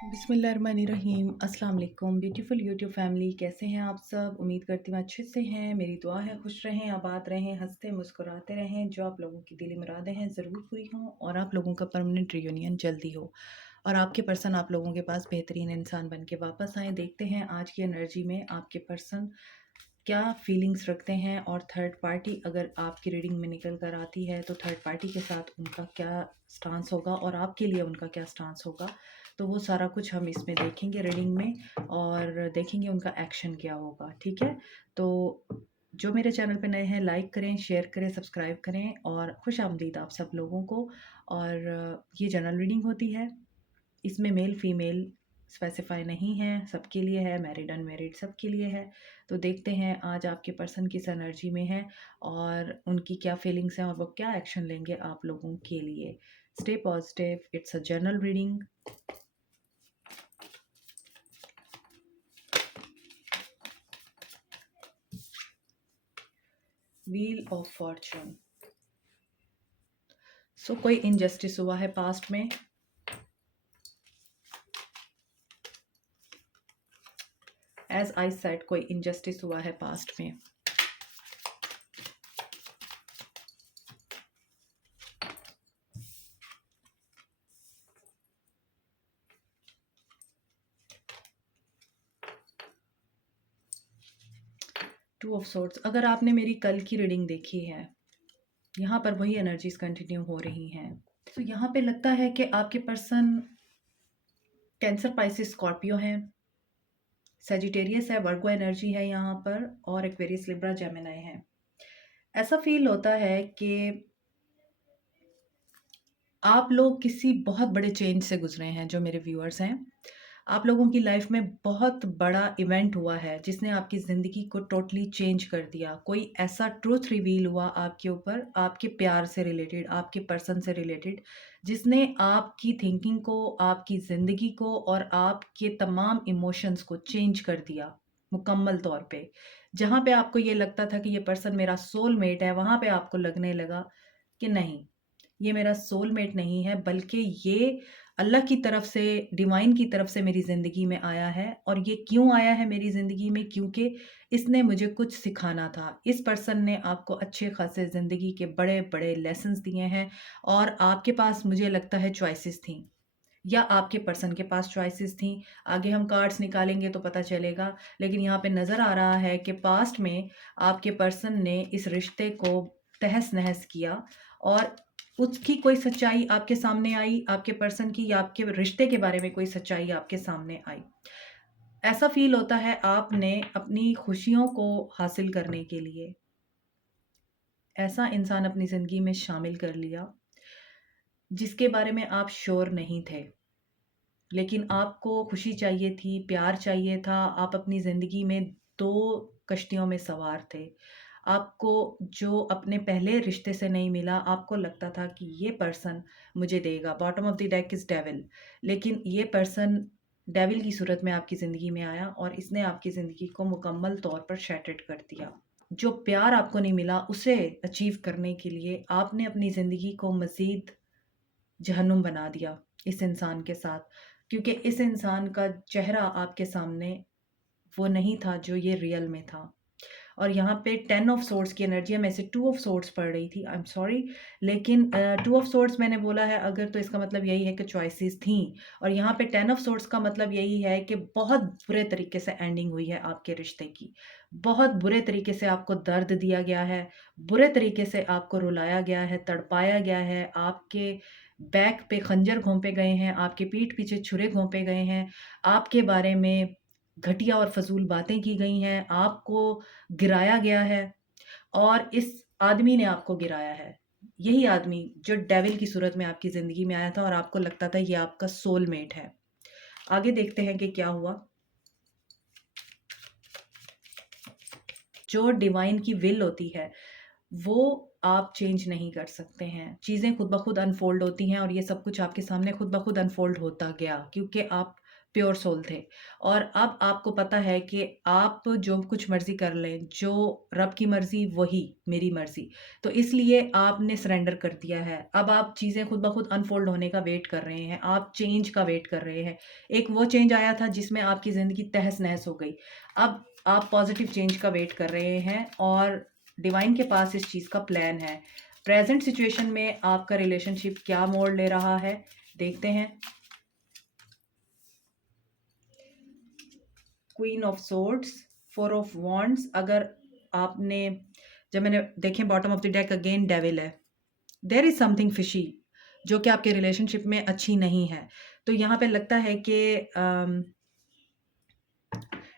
बिस्मिल्लाहिर्रहमानिर्रहीम। अस्सलाम वालेकुम ब्यूटीफुल यूट्यूब फैमिली, कैसे हैं आप सब? उम्मीद करती हूँ अच्छे से हैं। मेरी दुआ है खुश रहें, आबाद रहें, हंसते मुस्कुराते रहें। जो आप लोगों की दिली मुरादें हैं ज़रूर पूरी हों और आप लोगों का परमानेंट रियूनियन जल्दी हो और आपके पर्सन आप लोगों के पास बेहतरीन इंसान बन के वापस आएँ। देखते हैं आज की एनर्जी में आपके पर्सन क्या फीलिंग्स रखते हैं और थर्ड पार्टी अगर आपकी रीडिंग में निकल कर आती है तो थर्ड पार्टी के साथ उनका क्या स्टांस होगा और आपके लिए उनका क्या स्टांस होगा। तो वो सारा कुछ हम इसमें देखेंगे रीडिंग में और देखेंगे उनका एक्शन क्या होगा। ठीक है, तो जो मेरे चैनल पे नए हैं लाइक करें, शेयर करें, सब्सक्राइब करें और खुश आमदीद आप सब लोगों को। और ये जनरल रीडिंग होती है, इसमें मेल फीमेल स्पेसिफाई नहीं है, सबके लिए है, मैरिड अनमैरिड सबके लिए है। तो देखते हैं आज आपके पर्सन किस एनर्जी में है और उनकी क्या फीलिंग्स हैं और वो क्या एक्शन लेंगे आप लोगों के लिए। Stay positive, it's a general reading. Wheel of fortune. So कोई इनजस्टिस हुआ है पास्ट में। एज आई सेड, कोई इनजस्टिस हुआ है पास्ट में। 2 ऑफ सोर्ड्स। अगर आपने मेरी कल की रीडिंग देखी है, यहाँ पर वही एनर्जीज कंटिन्यू हो रही हैं। तो यहाँ पे लगता है कि आपके पर्सन कैंसर, पाइसिस, स्कॉर्पियो हैं, सेजिटेरियस है, वर्गो एनर्जी है यहाँ पर और एक्वेरियस, लिब्रा, जेमिनी है। ऐसा फील होता है कि आप लोग किसी बहुत बड़े चेंज से गुजरे हैं। जो मेरे व्यूअर्स हैं, आप लोगों की लाइफ में बहुत बड़ा इवेंट हुआ है जिसने आपकी ज़िंदगी को टोटली चेंज कर दिया। कोई ऐसा ट्रूथ रिवील हुआ आपके ऊपर, आपके प्यार से रिलेटेड, आपके पर्सन से रिलेटेड, जिसने आपकी थिंकिंग को, आपकी ज़िंदगी को और आपके तमाम इमोशंस को चेंज कर दिया मुकम्मल तौर पे। जहाँ पे आपको ये लगता था कि ये पर्सन मेरा सोलमेट है, वहाँ पे आपको लगने लगा कि नहीं, ये मेरा सोलमेट नहीं है, बल्कि ये अल्लाह की तरफ से, डिवाइन की तरफ से मेरी ज़िंदगी में आया है। और ये क्यों आया है मेरी ज़िंदगी में? क्योंकि इसने मुझे कुछ सिखाना था। इस पर्सन ने आपको अच्छे खासे ज़िंदगी के बड़े-बड़े लेसन्स दिए हैं और आपके पास मुझे लगता है चॉइसेस थी या आपके पर्सन के पास चॉइसेस थी। आगे हम कार्ड्स निकालेंगे तो पता चलेगा, लेकिन यहाँ पे नज़र आ रहा है कि पास्ट में आपके पर्सन ने इस रिश्ते को तहस-नहस किया और उसकी कोई सच्चाई आपके सामने आई, आपके पर्सन की या आपके रिश्ते के बारे में कोई सच्चाई आपके सामने आई। ऐसा फ़ील होता है आपने अपनी खुशियों को हासिल करने के लिए ऐसा इंसान अपनी ज़िंदगी में शामिल कर लिया, जिसके बारे में आप श्योर नहीं थे। लेकिन आपको खुशी चाहिए थी, प्यार चाहिए था, आप अपनी ज़िंदगी में 2 कश्तियों में सवार थे। आपको जो अपने पहले रिश्ते से नहीं मिला, आपको लगता था कि ये पर्सन मुझे देगा। Bottom of the deck is devil, लेकिन ये पर्सन डेविल की सूरत में आपकी ज़िंदगी में आया और इसने आपकी ज़िंदगी को मुकम्मल तौर पर शैटर्ड कर दिया। जो प्यार आपको नहीं मिला, उसे अचीव करने के लिए आपने अपनी ज़िंदगी को मज़ीद जहन्नुम बना दिया इस इंसान के साथ, क्योंकि इस इंसान का चेहरा आपके सामने वो नहीं था जो ये रियल में था। और यहाँ पे 10 ऑफ सोर्ड्स की एनर्जी है। मैं इसे 2 ऑफ सोर्ड्स पढ़ रही थी, आई एम सॉरी, लेकिन 2 ऑफ सोर्ड्स मैंने बोला है अगर, तो इसका मतलब यही है कि चॉइसेस थी। और यहाँ पे 10 ऑफ सोर्ड्स का मतलब यही है कि बहुत बुरे तरीके से एंडिंग हुई है आपके रिश्ते की। बहुत बुरे तरीके से आपको दर्द दिया गया है, बुरे तरीके से आपको रुलाया गया है, तड़पाया गया है, आपके बैक पे खंजर घोंपे गए हैं, आपके पीठ पीछे छुरे घोंपे गए हैं, आपके बारे में घटिया और फ़ज़ूल बातें की गई हैं, आपको गिराया गया है और इस आदमी ने आपको गिराया है। यही आदमी जो डेविल की सूरत में आपकी ज़िंदगी में आया था और आपको लगता था ये आपका सोलमेट है। आगे देखते हैं कि क्या हुआ। जो डिवाइन की विल होती है, वो आप चेंज नहीं कर सकते हैं। चीज़ें खुद ब खुद अनफ़ोल्ड होती हैं और ये सब कुछ आपके सामने खुद ब खुद अनफ़ोल्ड होता गया, क्योंकि आप प्योर सोल थे और अब आपको पता है कि आप जो कुछ मर्ज़ी कर लें, जो रब की मर्ज़ी वही मेरी मर्ज़ी। तो इसलिए आपने सरेंडर कर दिया है। अब आप चीज़ें खुद ब खुद अनफ़ोल्ड होने का वेट कर रहे हैं, आप चेंज का वेट कर रहे हैं। एक वो चेंज आया था जिसमें आपकी ज़िंदगी तहस-नहस हो गई। अब आप पॉज़िटिव चेंज का वेट कर रहे हैं और डिवाइन के पास इस चीज़ का प्लान है। प्रेज़ेंट सिचुएशन में आपका रिलेशनशिप क्या मोड़ ले रहा है, देखते हैं। Queen of swords, four of wands. अगर आपने जब मैंने देखें bottom of the deck again devil है। देयर इज समथिंग फिशी जो कि आपके रिलेशनशिप में अच्छी नहीं है। तो यहाँ पे लगता है कि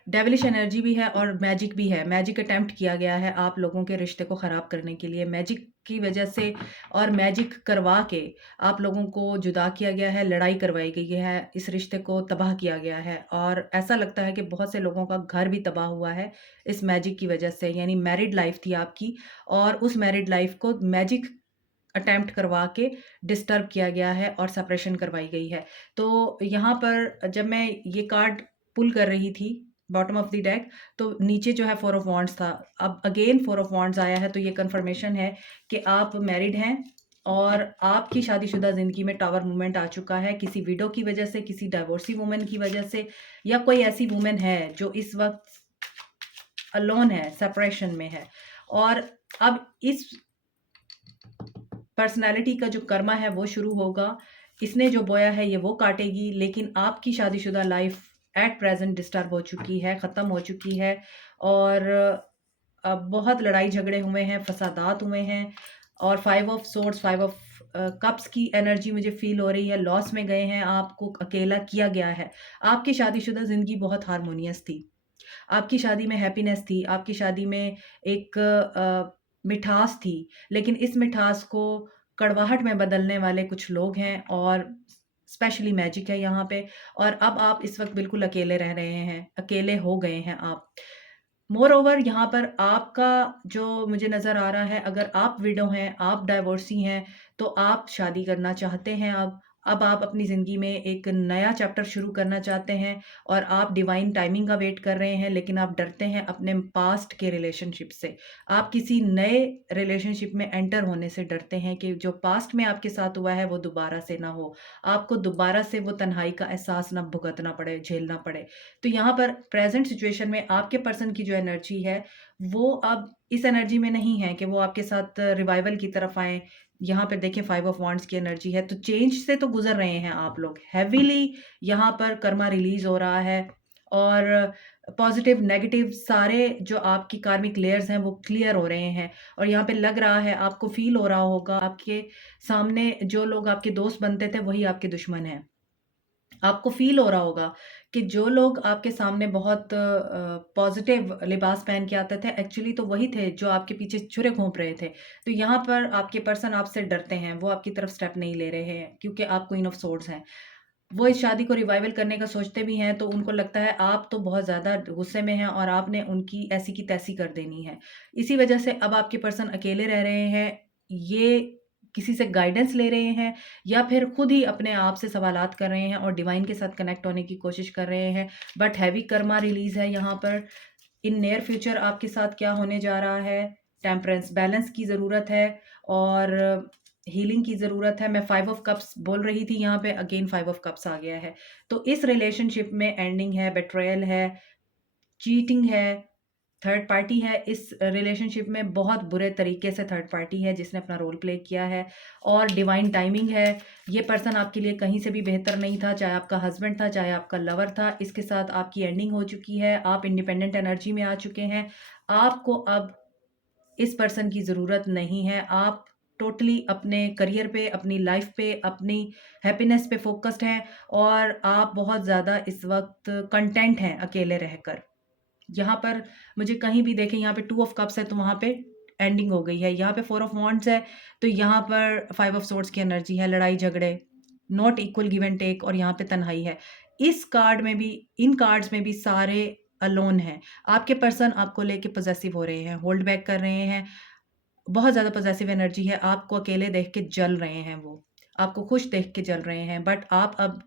डेविलिश एनर्जी भी है और मैजिक भी है। मैजिक अटेम्प्ट किया गया है आप लोगों के रिश्ते को ख़राब करने के लिए। मैजिक की वजह से और मैजिक करवा के आप लोगों को जुदा किया गया है, लड़ाई करवाई गई है, इस रिश्ते को तबाह किया गया है और ऐसा लगता है कि बहुत से लोगों का घर भी तबाह हुआ है इस मैजिक की वजह से। यानी मैरिड लाइफ़ थी आपकी और उस मैरिड लाइफ़ को मैजिक अटेम्प्ट करवा के डिस्टर्ब किया गया है और सेपरेशन करवाई गई है। तो यहाँ पर जब मैं ये कार्ड पुल कर रही थी बॉटम ऑफ द डेक, तो नीचे जो है फोर ऑफ वॉन्ड्स था। अब अगेन फोर ऑफ वॉन्ड्स आया है, तो ये कंफर्मेशन है कि आप मैरिड हैं और आपकी शादीशुदा ज़िंदगी में टावर मूवमेंट आ चुका है किसी विडो की वजह से, किसी डाइवोर्सी वुमन की वजह से, या कोई ऐसी वुमन है जो इस वक़्त अलोन है, सेपरेशन में है। और अब इस पर्सनैलिटी का जो कर्मा है वो शुरू होगा। इसने जो बोया है ये वो काटेगी, लेकिन आपकी शादीशुदा लाइफ एट प्रेजेंट डिस्टर्ब हो चुकी है, ख़त्म हो चुकी है और बहुत लड़ाई झगड़े हुए हैं, फसादात हुए हैं और five of swords, five of cups की एनर्जी मुझे फील हो रही है। लॉस में गए हैं, आपको अकेला किया गया है। आपकी शादीशुदा ज़िंदगी बहुत हारमोनियस थी। आपकी शादी में हैप्पीनेस थी, आपकी शादी में एक मिठास थी, लेकिन इस मिठास को कड़वाहट में बदलने वाले कुछ लोग हैं और स्पेशली मैजिक है यहाँ पे। और अब आप इस वक़्त बिल्कुल अकेले रह रहे हैं, अकेले हो गए हैं आप। मोर ओवर यहाँ पर आपका जो मुझे नज़र आ रहा है, अगर आप विडो हैं, आप डाइवोर्सी हैं, तो आप शादी करना चाहते हैं अब आप अपनी ज़िंदगी में एक नया चैप्टर शुरू करना चाहते हैं और आप डिवाइन टाइमिंग का वेट कर रहे हैं, लेकिन आप डरते हैं अपने पास्ट के रिलेशनशिप से। आप किसी नए रिलेशनशिप में एंटर होने से डरते हैं कि जो पास्ट में आपके साथ हुआ है, वो दोबारा से ना हो। आपको दोबारा से वो तन्हाई का एहसास ना भुगतना पड़े, झेलना पड़े। तो यहाँ पर प्रेज़ेंट सिचुएशन में आपके पर्सन की जो एनर्जी है, वो अब इस एनर्जी में नहीं है कि वो आपके साथ रिवाइवल की तरफ आएँ। यहाँ पे देखिए फाइव ऑफ वांड्स की एनर्जी है, तो चेंज से तो गुज़र रहे हैं आप लोग। हेवीली यहाँ पर कर्मा रिलीज़ हो रहा है और पॉज़िटिव, नेगेटिव सारे जो आपकी कार्मिक लेयर्स हैं, वो क्लियर हो रहे हैं और यहाँ पे लग रहा है, आपको फ़ील हो रहा होगा, आपके सामने जो लोग आपके दोस्त बनते थे, वही आपके दुश्मन हैं। आपको फ़ील हो रहा होगा कि जो लोग आपके सामने बहुत पॉज़िटिव लिबास पहन के आते थे, एक्चुअली तो वही थे जो आपके पीछे छुरे घोंप रहे थे। तो यहाँ पर आपके पर्सन आपसे डरते हैं, वो आपकी तरफ स्टेप नहीं ले रहे हैं क्योंकि आप क्वीन ऑफ सोर्ड्स हैं। वो इस शादी को रिवाइवल करने का सोचते भी हैं, तो उनको लगता है आप तो बहुत ज़्यादा गुस्से में हैं और आपने उनकी ऐसी की तैसी कर देनी है। इसी वजह से अब आपके पर्सन अकेले रह रहे हैं। ये किसी से गाइडेंस ले रहे हैं या फिर खुद ही अपने आप से सवालात कर रहे हैं और डिवाइन के साथ कनेक्ट होने की कोशिश कर रहे हैं। बट हैवी कर्मा रिलीज़ है यहाँ पर। इन नियर फ्यूचर आपके साथ क्या होने जा रहा है? टेम्परेंस, बैलेंस की ज़रूरत है और हीलिंग की ज़रूरत है। मैं फाइव ऑफ कप्स बोल रही थी, यहाँ पे अगेन फाइव ऑफ कप्स आ गया है। तो इस रिलेशनशिप में एंडिंग है, बिट्रेयल है, चीटिंग है, थर्ड पार्टी है। इस रिलेशनशिप में बहुत बुरे तरीके से थर्ड पार्टी है जिसने अपना रोल प्ले किया है और डिवाइन टाइमिंग है। ये पर्सन आपके लिए कहीं से भी बेहतर नहीं था, चाहे आपका हस्बैंड था, चाहे आपका लवर था। इसके साथ आपकी एंडिंग हो चुकी है। आप इंडिपेंडेंट एनर्जी में आ चुके हैं। आपको अब इस पर्सन की ज़रूरत नहीं है। आप टोटली अपने करियर पे, अपनी लाइफ पे, अपनी हैप्पीनेस पे फ़ोकस्ड हैं और आप बहुत ज़्यादा इस वक़्त कंटेंट हैं अकेले रहकर। यहाँ पर मुझे कहीं भी देखें, यहाँ पे टू ऑफ कप्स है तो वहाँ पे एंडिंग हो गई है। यहाँ पे फोर ऑफ वॉन्ड्स है तो यहाँ पर फाइव ऑफ सोर्ड्स की एनर्जी है, लड़ाई झगड़े, not equal give and take और यहाँ पे तन्हाई है। इस कार्ड में भी, इन कार्ड्स में भी सारे अलोन हैं। आपके पर्सन आपको लेके पॉसेसिव हो रहे हैं, होल्ड बैक कर रहे हैं। बहुत ज़्यादा पॉसेसिव एनर्जी है, आपको अकेले देख के जल रहे हैं वो। आपको खुश देख के जल रहे हैं, बट आप अब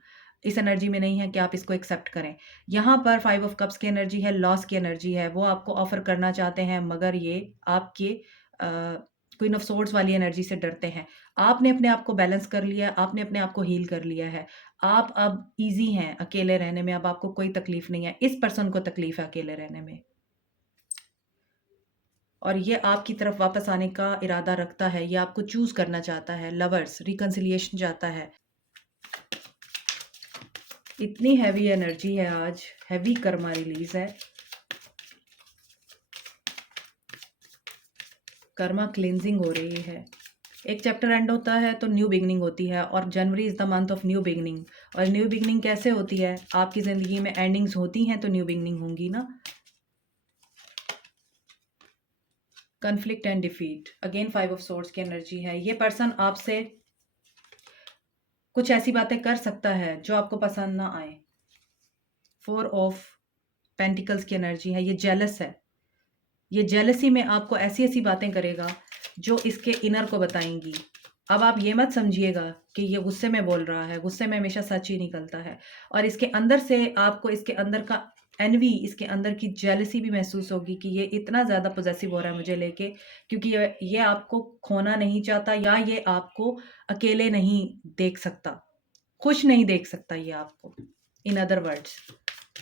इस एनर्जी में नहीं है कि आप इसको एक्सेप्ट करें। यहाँ पर 5 ऑफ कप्स की एनर्जी है, लॉस की एनर्जी है। वो आपको ऑफ़र करना चाहते हैं मगर ये आपके क्वीन ऑफ सोर्ड्स वाली एनर्जी से डरते हैं। आपने अपने आप को बैलेंस कर लिया है, आपने अपने आप को हील कर लिया है। आप अब ईज़ी हैं अकेले रहने में, अब आपको कोई तकलीफ़ नहीं है। इस पर्सन को तकलीफ़ है अकेले रहने में। और ये आपकी तरफ वापस आने का इरादा रखता है, ये आपको चूज़ करना चाहता है। लवर्स, रिकन्सिलिएशन चाहता है। इतनी हैवी एनर्जी है आज, हैवी कर्मा रिलीज़ है। कर्मा क्लींजिंग हो रही है। एक चैप्टर एंड होता है तो न्यू बिगिनिंग होती है और जनवरी is the month of new beginning. और न्यू बिगिनिंग कैसे होती है? आपकी ज़िंदगी में एंडिंग्स होती हैं तो न्यू बिगिनिंग होंगी ना। Conflict and defeat, again 5 of swords की एनर्जी है। ये पर्सन आपसे कुछ ऐसी बातें कर सकता है जो आपको पसंद ना आए। 4 ऑफ पेंटिकल्स की एनर्जी है। ये जेलस है। ये जेलसी में आपको ऐसी-ऐसी बातें करेगा जो इसके इनर को बताएँगी। अब आप ये मत समझिएगा कि ये गुस्से में बोल रहा है, गुस्से में हमेशा सच ही निकलता है। और इसके अंदर से आपको इसके अंदर का एनवी, इसके अंदर की जेलसी भी महसूस होगी कि ये इतना ज़्यादा पॉसेसिव हो रहा है मुझे लेके, क्योंकि ये आपको खोना नहीं चाहता या ये आपको अकेले नहीं देख सकता, खुश नहीं देख सकता ये आपको। इन अदर वर्ड्स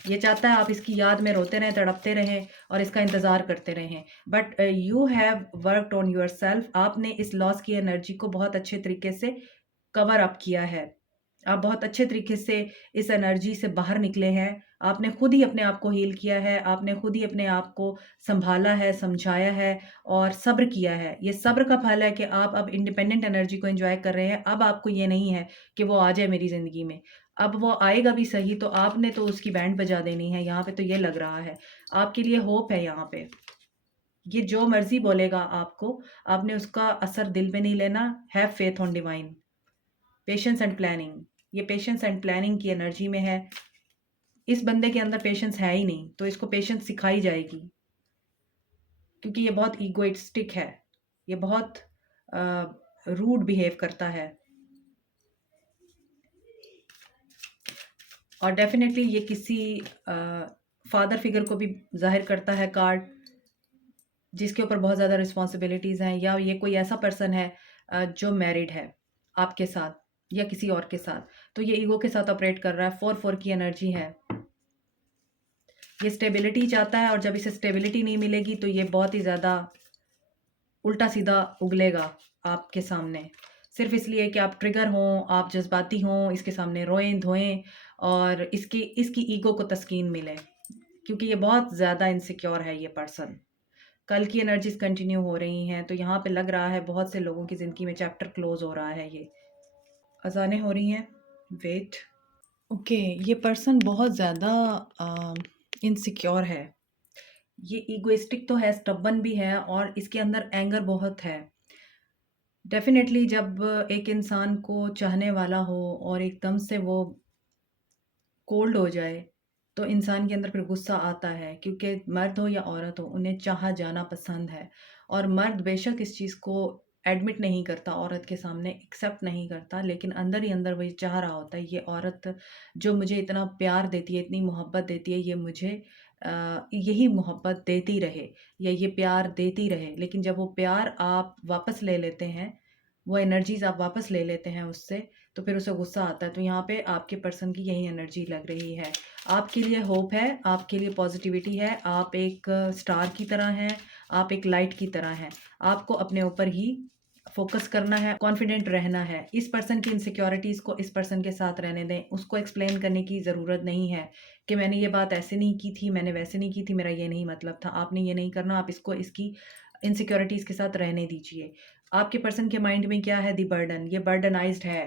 ये चाहता है आप इसकी याद में रोते रहें, तड़पते रहें और इसका इंतज़ार करते रहें। But you have worked on yourself. आपने इस लॉस की एनर्जी को बहुत अच्छे तरीके से कवर अप किया है। आप बहुत अच्छे तरीके से इस एनर्जी से बाहर निकले हैं। आपने खुद ही अपने आप को हील किया है, आपने खुद ही अपने आप को सँभाला है, समझाया है और सब्र किया है। ये सब्र का फल है कि आप अब इंडिपेंडेंट एनर्जी को एन्जॉय कर रहे हैं। अब आपको ये नहीं है कि वो आ जाए मेरी ज़िंदगी में। अब वो आएगा भी सही तो आपने तो उसकी बैंड बजा देनी है, यहाँ पे तो ये लग रहा है। आपके लिए होप है यहाँ पे। ये जो मर्ज़ी बोलेगा आपको, आपने उसका असर दिल पे नहीं लेना। Have faith on divine. Patience and planning, ये पेशेंस एंड प्लानिंग की एनर्जी में है। इस बंदे के अंदर पेशेंस है ही नहीं, तो इसको पेशेंस सिखाई जाएगी क्योंकि ये बहुत ईगोइस्टिक है। ये बहुत रूड बिहेव करता है और डेफ़िनेटली ये किसी फादर फिगर को भी ज़ाहिर करता है कार्ड, जिसके ऊपर बहुत ज़्यादा रिस्पॉन्सिबिलिटीज़ हैं, या ये कोई ऐसा पर्सन है जो मैरिड है आपके साथ या किसी और के साथ, तो ये ईगो के साथ ऑपरेट कर रहा है। 4-4 की एनर्जी है। ये स्टेबिलिटी चाहता है और जब इसे स्टेबिलिटी नहीं मिलेगी तो ये बहुत ही ज़्यादा उल्टा-सीधा उगलेगा आपके सामने। सिर्फ़ इसलिए कि आप ट्रिगर हों, आप जज़्बाती हों, इसके सामने रोएँ-धोएँ और इसकी ईगो को तस्कीन मिले, क्योंकि ये बहुत ज़्यादा इनसिक्योर है ये पर्सन। कल की एनर्जीज़ कंटिन्यू हो रही हैं, तो यहाँ पे लग रहा है बहुत से लोगों की ज़िंदगी में चैप्टर क्लोज़ हो रहा है ये। अज़ानें हो रही हैं, वेट। ओके, ये पर्सन बहुत ज़्यादा इनसिक्योर है। ये इगोइस्टिक तो है, स्टबर्न भी है और इसके अंदर एंगर बहुत है। डेफ़िनेटली जब एक इंसान को चाहने वाला हो और एकदम से वो कोल्ड हो जाए, तो इंसान के अंदर फिर गुस्सा आता है, क्योंकि मर्द हो या औरत हो, उन्हें चाहा जाना पसंद है। और मर्द बेशक इस चीज़ को एडमिट नहीं करता, औरत के सामने एक्सेप्ट नहीं करता, लेकिन अंदर ही अंदर वो ये चाह रहा होता है, ये औरत जो मुझे इतना प्यार देती है, इतनी मोहब्बत देती है, ये मुझे यही मोहब्बत देती रहे या ये प्यार देती रहे। लेकिन जब वो प्यार आप वापस ले लेते हैं, वो एनर्जीज़ आप वापस ले लेते हैं उससे, तो फिर उसे गुस्सा आता है। तो यहाँ पे आपके पर्सन की यही एनर्जी लग रही है। आपके लिए होप है, आपके लिए पॉजिटिविटी है, आप एक स्टार की तरह हैं, आप एक लाइट की तरह हैं। आपको अपने ऊपर ही फ़ोकस करना है, कॉन्फिडेंट रहना है। इस पर्सन की इनसिक्योरिटीज़ को इस पर्सन के साथ रहने दें। उसको एक्सप्लेन करने की ज़रूरत नहीं है कि मैंने ये बात ऐसे नहीं की थी, मैंने वैसे नहीं की थी, मेरा ये नहीं मतलब था। आपने ये नहीं करना, आप इसको इसकी इनसिक्योरिटीज़ के साथ रहने दीजिए। आपके पर्सन के माइंड में क्या है? द बर्डन, ये बर्डनाइज़्ड है।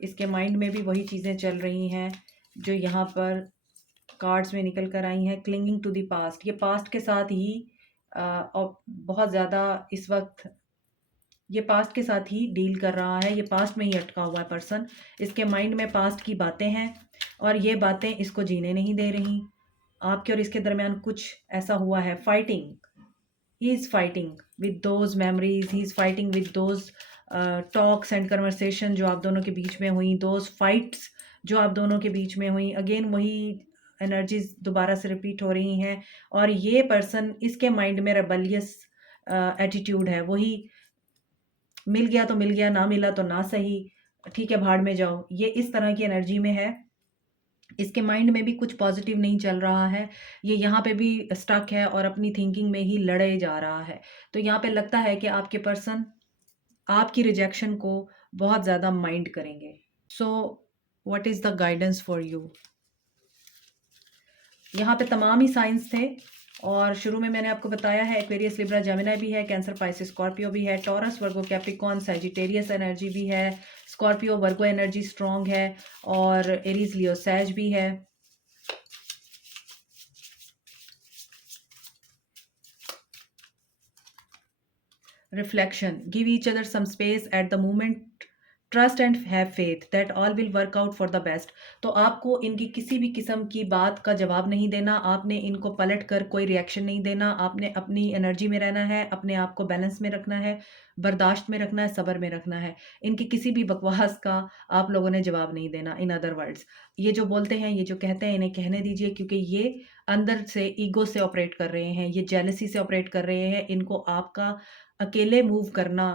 इसके माइंड में भी वही चीज़ें चल रही हैं जो यहाँ पर कार्ड्स में निकल कर आई हैं। क्लिंगिंग टू द पास्ट, ये पास्ट के साथ ही और बहुत ज़्यादा इस वक्त ये पास्ट के साथ ही डील कर रहा है। ये पास्ट में ही अटका हुआ है पर्सन। इसके माइंड में पास्ट की बातें हैं और ये बातें इसको जीने नहीं दे रही। आपके और इसके दरमियान कुछ ऐसा हुआ है, fighting. He is fighting with those memories, he is fighting with those talks and conversation जो आप दोनों के बीच में हुई, दोज फाइट्स जो आप दोनों के बीच में हुई, अगेन वही एनर्जीज दोबारा से रिपीट हो रही हैं। और ये पर्सन, इसके माइंड में रेबलियस एटीट्यूड है, वही मिल गया तो मिल गया, ना मिला तो ना सही, ठीक है भाड़ में जाओ, ये इस तरह की एनर्जी में है। इसके माइंड में भी कुछ पॉजिटिव नहीं चल रहा है, ये यहाँ पे भी स्टक है और अपनी थिंकिंग में ही लड़े जा रहा है। तो यहाँ पे लगता है कि आपके पर्सन आपकी रिजेक्शन को बहुत ज़्यादा माइंड करेंगे। So what is the guidance for you? यहाँ पे तमाम ही साइंस थे और शुरू में मैंने आपको बताया है एक्वेरियस, लिब्रा, जेमिनी भी है, कैंसर, पाइसिस, स्कॉर्पियो भी है, टॉरस, वर्गो, कैप्रिकॉर्न, सैजिटेरियस एनर्जी भी है, स्कॉर्पियो वर्गो एनर्जी स्ट्रॉन्ग है, और एरीज, लियो, सैज भी है। Reflection: give each other some space at the moment. Trust and have faith that all will work out for the best. तो आपको इनकी किसी भी किस्म की बात का जवाब नहीं देना, आपने इनको पलट कर कोई रिएक्शन नहीं देना, आपने अपनी एनर्जी में रहना है, अपने आप को बैलेंस में रखना है, बर्दाश्त में रखना है, सब्र में रखना है। इनकी किसी भी बकवास का आप लोगों ने जवाब नहीं देना। इन अदर वर्ड्स, ये जो बोलते हैं, ये जो कहते हैं, इन्हें कहने दीजिए, क्योंकि ये अंदर से ईगो से ऑपरेट कर रहे हैं, ये जेलसी से ऑपरेट कर रहे हैं। इनको आपका अकेले मूव करना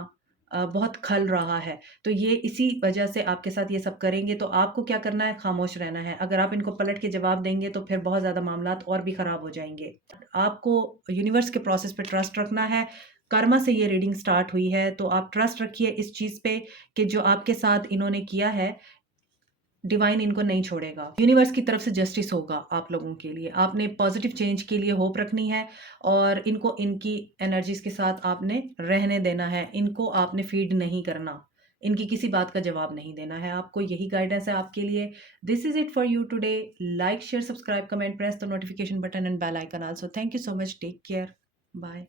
बहुत खल रहा है, तो ये इसी वजह से आपके साथ ये सब करेंगे। तो आपको क्या करना है? खामोश रहना है। अगर आप इनको पलट के जवाब देंगे तो फिर बहुत ज़्यादा मामलात और भी ख़राब हो जाएँगे। आपको यूनिवर्स के प्रोसेस पे ट्रस्ट रखना है। कर्मा से ये रीडिंग स्टार्ट हुई है, तो आप ट्रस्ट रखिए इस चीज़ पे कि जो आपके साथ इन्होंने किया है, डिवाइन इनको नहीं छोड़ेगा। यूनिवर्स की तरफ से जस्टिस होगा आप लोगों के लिए। आपने पॉजिटिव चेंज के लिए होप रखनी है और इनको इनकी एनर्जीज के साथ आपने रहने देना है। इनको आपने फीड नहीं करना, इनकी किसी बात का जवाब नहीं देना है आपको। यही गाइडेंस है आपके लिए। This is it for you today. Like, share, subscribe, comment, press the notification button and bell icon also. Thank you so much. Take care. Bye.